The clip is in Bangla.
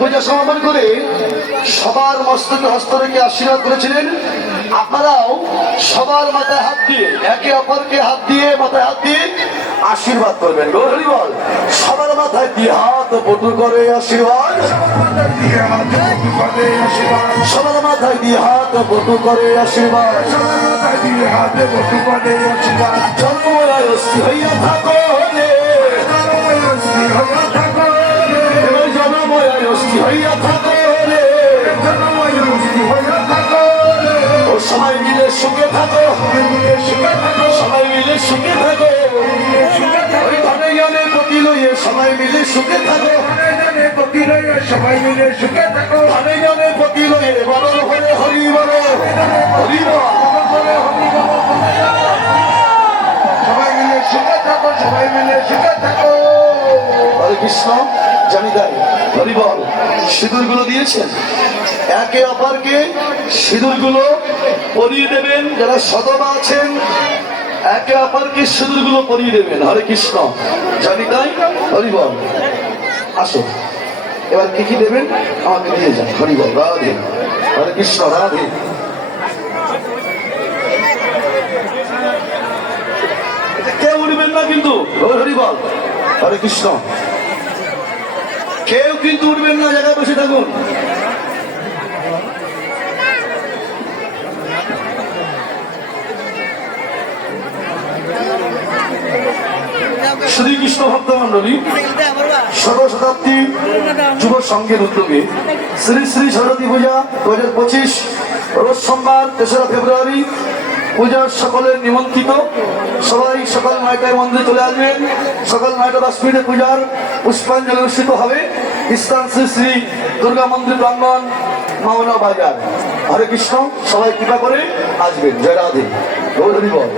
পূজা সমাপন করে সবার মস্তকে হস্ত রেখে আশীর্বাদ করেছিলেন। আপনারাও সবার মাথায় হাত দিয়ে, একে অপরকে হাত দিয়ে, মাথায় হাত দিয়ে আশীর্বাদ করবেন। গৌরী বল সবার মাথায় দিয়ে হাত পটু করে আশীর্বাদ। সবার মাথায় দিয়ে হাত পটু করে আশীর্বাদ। অস্থি হইয়া থাকো জন্মরায় অস্থি হইয়া থাকো রে। ও সবাই মিলে সুখে থাকো। সবাই মিলে সুখে থাকো। ওই ধনে জ্ঞানে প্রতি সবাই মিলে সুখে থাকো। সবাই মিলে সুখে থাকো। ধনে জ্ঞানে প্রতি লইয়ে বড় হরে হরি বল। হরি সবাই মিলে সুখে থাকো সবাই মিলে সুখে থাকো। হরে কৃষ্ণ। একে অপরকে সিঁদুরগুলো পরিয়ে দেবেন, যারা সদবা আছেন, একে অপরকে সিঁদুরগুলো পরিয়ে দেবেন। হরে কৃষ্ণ। জানি তাই হরি বল আসো এবার কি কি দেবেন? আমাকে দিয়ে যান। হরি বল রাধে। হরে কৃষ্ণ, রাধে। কেউ উঠবেন না কিন্তু। হরি বল। হরে কৃষ্ণ। কেউ কিন্তু উঠবেন না, জায়গায় বসে থাকুন। শ্রীকৃষ্ণ ভক্ত মন্ডলী ষোলো শতাব্দী যুব সংঘের উদ্যোগে শ্রী শ্রী সরস্বতী পূজা দু হাজার পঁচিশ, রোজ সোমবার, তেসরা ফেব্রুয়ারি পূজার সকলের নিমন্ত্রিত। সবাই সকাল নয়টায় মন্দিরে চলে আসবেন সকাল নয়টা দশ মিনিটে পূজার পুষ্পাঞ্জলি অনুষ্ঠিত হবে। ইস্তান শ্রী শ্রী দুর্গা মন্দির প্রাঙ্গন মাওনা বাজার। হরে কৃষ্ণ, সবাই কৃপা করে আসবেন। জয় রাধে। গৌরী বল।